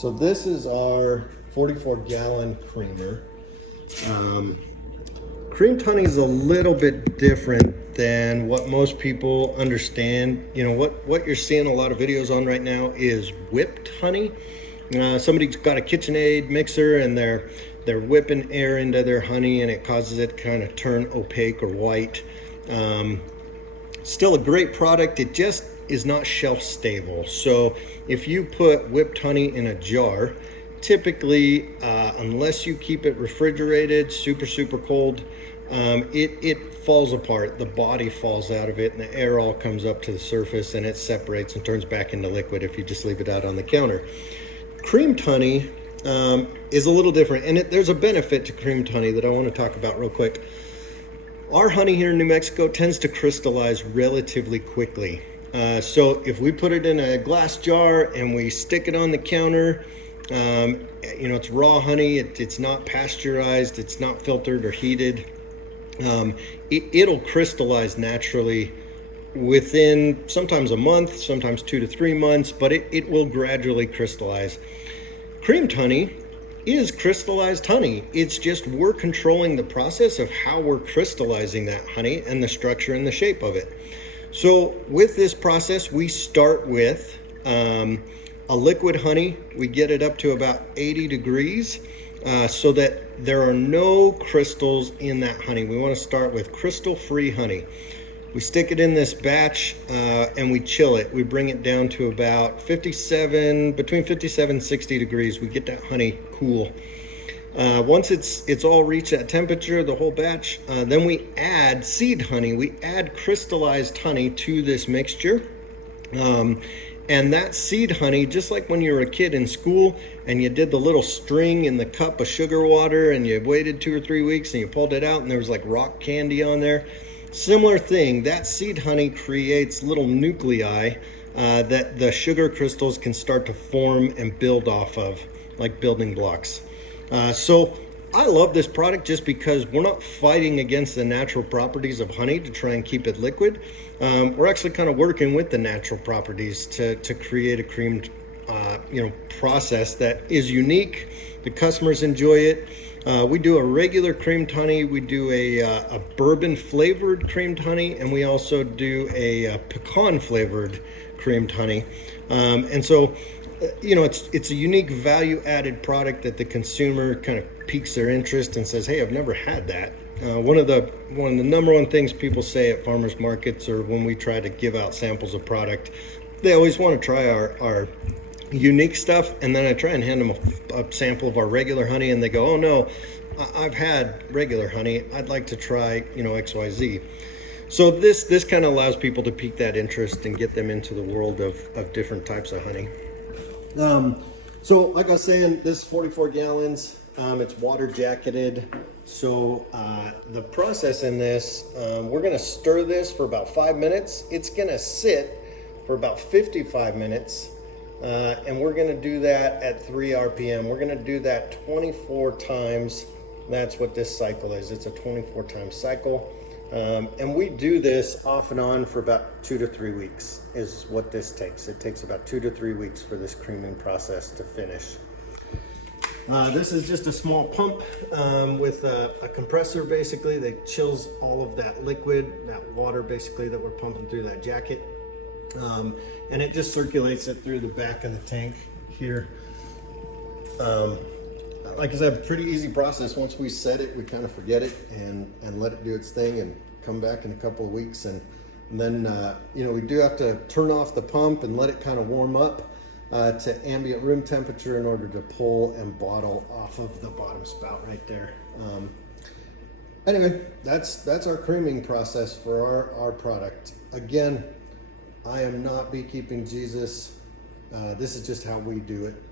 So this is our 44-gallon creamer. Creamed honey is a little bit different than what most people understand. You know, what you're seeing a lot of videos on right now is whipped honey. Somebody's got a KitchenAid mixer and they're whipping air into their honey, and it causes it to kind of turn opaque or white. Still a great product. It just is not shelf stable. So if you put whipped honey in a jar, typically, unless you keep it refrigerated, super cold, it falls apart. The body falls out of it and the air all comes up to the surface and it separates and turns back into liquid if you just leave it out on the counter. Creamed honey is a little different, and there's a benefit to creamed honey that I want to talk about real quick. Our honey here in New Mexico tends to crystallize relatively quickly. So if we put it in a glass jar and we stick it on the counter, you know, it's raw honey, it's not pasteurized, it's not filtered or heated. It'll crystallize naturally within sometimes a month, sometimes 2 to 3 months, but it will gradually crystallize. Creamed honey is crystallized honey. It's just we're controlling the process of how we're crystallizing that honey and the structure and the shape of it. So with this process, we start with a liquid honey. We get it up to about 80 degrees so that there are no crystals in that honey. We want to start with crystal-free honey. We stick it in this batch and we chill it. We bring it down to about between 57 and 60 degrees. We get that honey cool. Once it's all reached that temperature, the whole batch, then we add seed honey. We add crystallized honey to this mixture. And that seed honey, just like when you were a kid in school and you did the little string in the cup of sugar water and you waited 2 or 3 weeks and you pulled it out and there was like rock candy on there. Similar thing, that seed honey creates little nuclei that the sugar crystals can start to form and build off of, like building blocks. So I love this product just because we're not fighting against the natural properties of honey to try and keep it liquid. We're actually kind of working with the natural properties to create a creamed process that is unique. The customers enjoy it. We do a regular creamed honey, we do a bourbon flavored creamed honey, and we also do a pecan flavored creamed honey. And so, you know, it's a unique value added product that the consumer kind of piques their interest and says, hey, I've never had that. One of the number one things people say at farmers markets or when we try to give out samples of product, they always want to try our unique stuff, and then I try and hand them a sample of our regular honey and they go, oh no, I've had regular honey, I'd like to try, you know, XYZ. So this kind of allows people to pique that interest and get them into the world of different types of honey. So like I was saying, this is 44 gallons. It's water jacketed. So the process in this, we're gonna stir this for about 5 minutes. It's gonna sit for about 55 minutes. And we're gonna do that at 3 RPM. We're gonna do that 24 times. That's what this cycle is. It's a 24 time cycle. And we do this off and on for about 2 to 3 weeks is what this takes. It takes about 2 to 3 weeks for this creaming process to finish. This is just a small pump with a compressor basically that chills all of that liquid, that water basically that we're pumping through that jacket. And it just circulates it through the back of the tank here. Like I said, pretty easy process. Once we set it, we kind of forget it and let it do its thing and come back in a couple of weeks. And then, you know, we do have to turn off the pump and let it kind of warm up to ambient room temperature in order to pull and bottle off of the bottom spout right there. Anyway, that's our creaming process for our product. Again, I am not beekeeping Jesus. This is just how we do it.